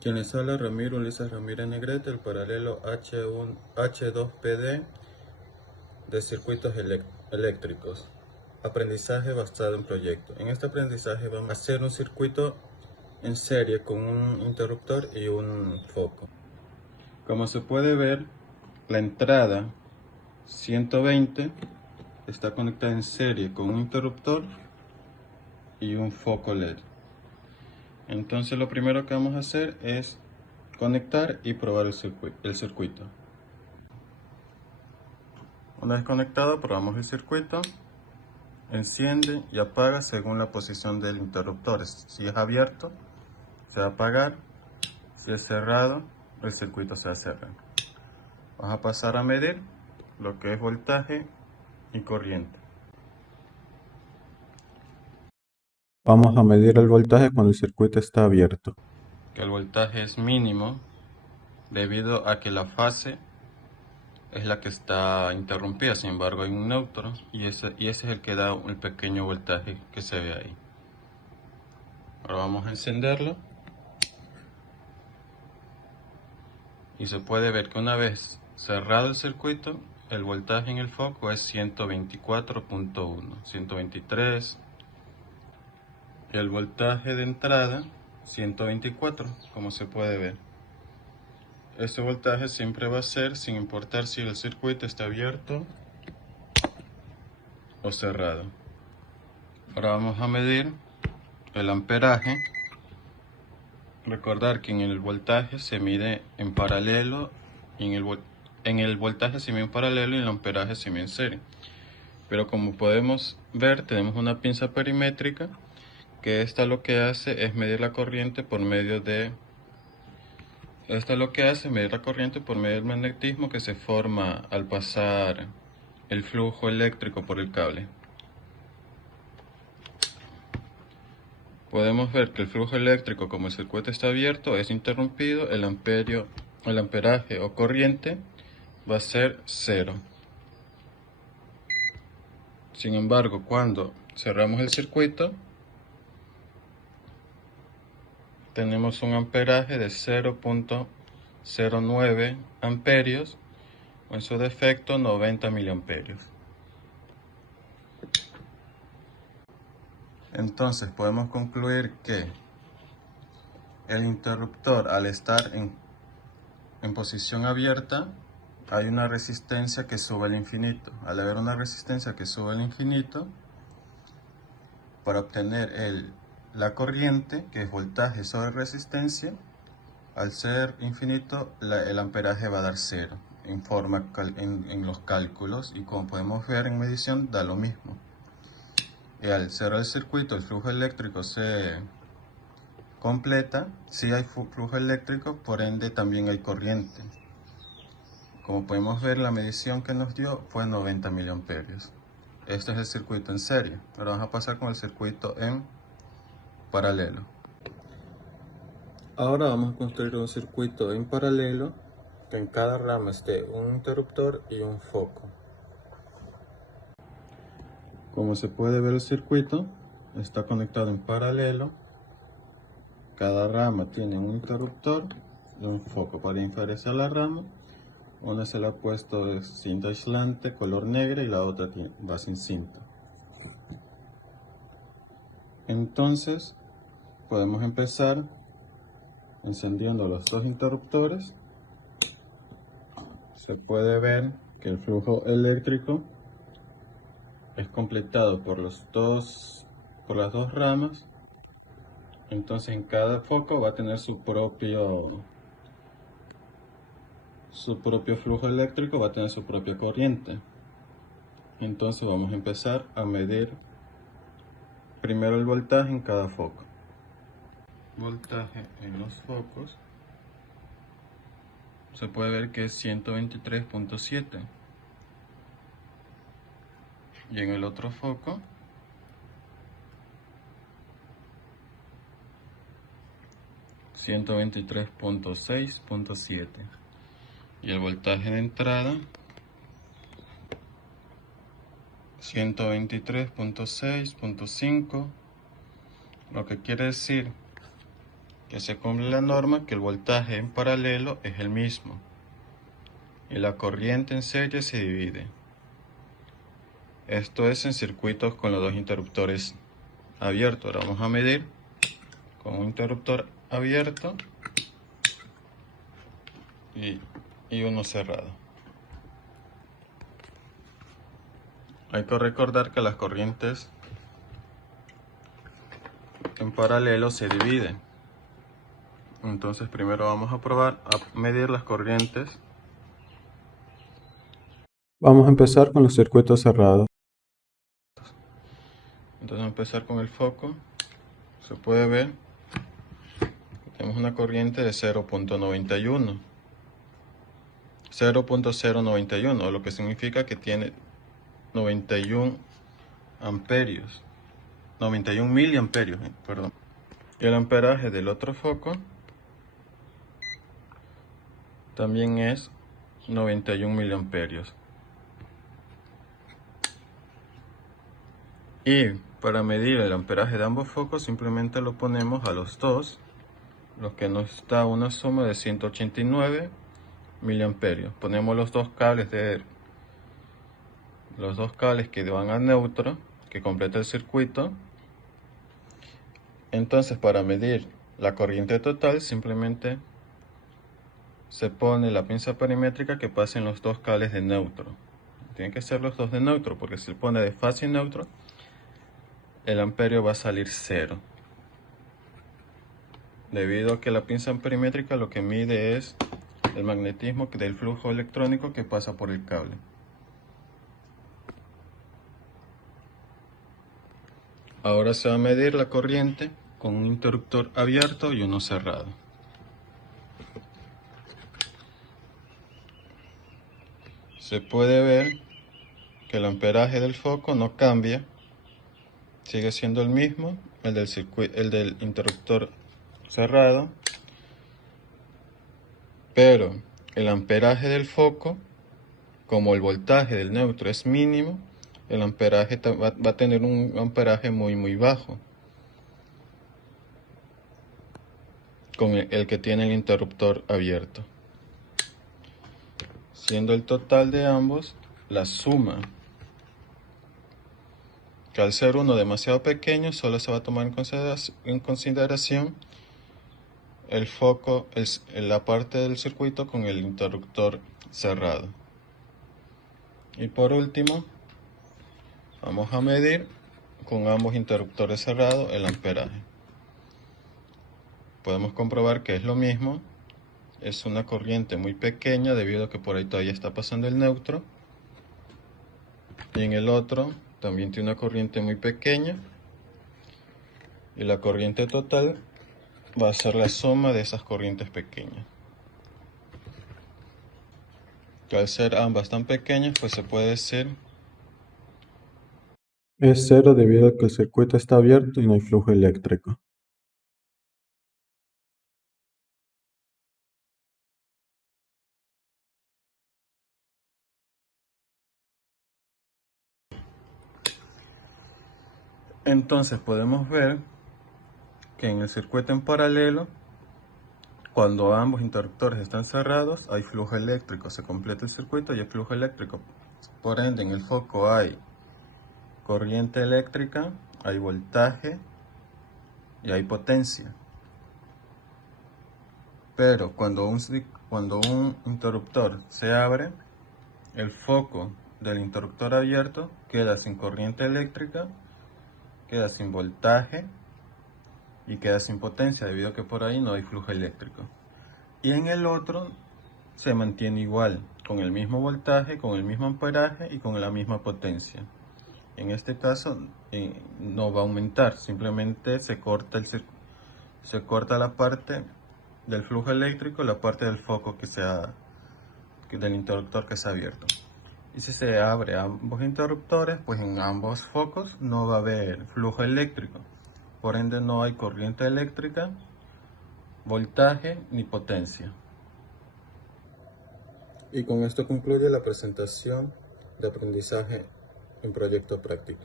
Quien les habla, Ramiro Ulises Ramírez Negrete, el paralelo H2PD de circuitos eléctricos. Aprendizaje basado en proyecto. En este aprendizaje vamos a hacer un circuito en serie con un interruptor y un foco. Como se puede ver, la entrada 120 está conectada en serie con un interruptor y un foco LED. Entonces lo primero que vamos a hacer es conectar y probar el circuito. Una vez conectado, probamos el circuito. Enciende y apaga según la posición del interruptor. Si es abierto, se va a apagar. Si es cerrado, el circuito se va a cerrar. Vamos a pasar a medir lo que es voltaje y corriente. Vamos a medir el voltaje cuando el circuito está abierto. Que el voltaje es mínimo debido a que la fase es la que está interrumpida, sin embargo hay un neutro y ese es el que da el pequeño voltaje que se ve ahí. Ahora vamos a encenderlo y se puede ver que una vez cerrado el circuito, el voltaje en el foco es 124.1, 123, y el voltaje de entrada 124, como se puede ver. Ese voltaje siempre va a ser sin importar si el circuito está abierto o cerrado. Ahora vamos a medir el amperaje. Recordar que en el voltaje se mide en paralelo y en el voltaje se mide en paralelo y en el amperaje se mide en serie. Pero como podemos ver, tenemos una pinza perimétrica que esta lo que hace es medir la corriente por medio de del magnetismo que se forma al pasar el flujo eléctrico por el cable. Podemos ver que el flujo eléctrico, como el circuito está abierto, es interrumpido, el amperaje o corriente va a ser 0. Sin embargo, cuando cerramos el circuito, tenemos un amperaje de 0.09 amperios o en su defecto 90 miliamperios. Entonces podemos concluir que el interruptor, al estar en posición abierta, hay una resistencia que sube al infinito. Al haber una resistencia que sube al infinito, para obtener la corriente, que es voltaje sobre resistencia, al ser infinito, el amperaje va a dar 0 en los cálculos, y como podemos ver en medición da lo mismo. Y al cerrar el circuito, el flujo eléctrico se completa. Si hay flujo eléctrico, por ende también hay corriente. Como podemos ver, la medición que nos dio fue 90 miliamperios. Este es el circuito en serie. Ahora vamos a pasar con el circuito en paralelo. Ahora vamos a construir un circuito en paralelo que en cada rama esté un interruptor y un foco. Como se puede ver, el circuito está conectado en paralelo. Cada rama tiene un interruptor y un foco. Para diferenciar la rama, una se le ha puesto de cinta aislante color negra y la otra va sin cinta. Entonces podemos empezar encendiendo los dos interruptores. Se puede ver que el flujo eléctrico es completado por las dos ramas. Entonces en cada foco va a tener su propio flujo eléctrico, va a tener su propia corriente. Entonces vamos a empezar a medir primero el voltaje en cada foco. Voltaje en los focos, se puede ver que es 123.7, y en el otro foco 123.6.7, y el voltaje de entrada 123.6.5, lo que quiere decir que se cumple la norma que el voltaje en paralelo es el mismo y la corriente en serie se divide. Esto es en circuitos con los dos interruptores abiertos. Ahora vamos a medir con un interruptor abierto y uno cerrado. Hay que recordar que las corrientes en paralelo se dividen. Entonces primero vamos a probar a medir las corrientes. Vamos a empezar con los circuitos cerrados. Entonces vamos a empezar con el foco. Se puede ver que tenemos una corriente de 0.91. 0.091, lo que significa que tiene 91 amperios. 91 miliamperios, perdón. Y el amperaje del otro foco también es 91 miliamperios. Y para medir el amperaje de ambos focos simplemente lo ponemos a los dos, lo que nos da una suma de 189 miliamperios. Ponemos los dos cables que van a neutro, que completa el circuito. Entonces para medir la corriente total simplemente se pone la pinza perimétrica que pasa en los dos cables de neutro. Tienen que ser los dos de neutro, porque si se pone de fase y neutro, el amperio va a salir 0. Debido a que la pinza perimétrica lo que mide es el magnetismo del flujo electrónico que pasa por el cable. Ahora se va a medir la corriente con un interruptor abierto y uno cerrado. Se puede ver que el amperaje del foco no cambia, sigue siendo el mismo, el del interruptor cerrado, pero el amperaje del foco, como el voltaje del neutro es mínimo, el amperaje va a tener un amperaje muy bajo con el que tiene el interruptor abierto, siendo el total de ambos la suma, que al ser uno demasiado pequeño solo se va a tomar en consideración el foco, la parte del circuito con el interruptor cerrado. Y por último, vamos a medir con ambos interruptores cerrados el amperaje. Podemos comprobar que es lo mismo. Es una corriente muy pequeña debido a que por ahí todavía está pasando el neutro. Y en el otro también tiene una corriente muy pequeña. Y la corriente total va a ser la suma de esas corrientes pequeñas. Que al ser ambas tan pequeñas, pues se puede decir Es 0 debido a que el circuito está abierto y no hay flujo eléctrico. Entonces podemos ver que en el circuito en paralelo, cuando ambos interruptores están cerrados, hay flujo eléctrico, se completa el circuito y hay flujo eléctrico. Por ende, en el foco hay corriente eléctrica, hay voltaje y hay potencia. Pero cuando un interruptor se abre, el foco del interruptor abierto queda sin corriente eléctrica, queda sin voltaje y queda sin potencia debido a que por ahí no hay flujo eléctrico. Y en el otro se mantiene igual, con el mismo voltaje, con el mismo amperaje y con la misma potencia. En este caso no va a aumentar, simplemente se corta la parte del flujo eléctrico, la parte del foco del interruptor que se ha abierto. Y si se abre ambos interruptores, pues en ambos focos no va a haber flujo eléctrico. Por ende no hay corriente eléctrica, voltaje ni potencia. Y con esto concluye la presentación de aprendizaje en proyecto práctico.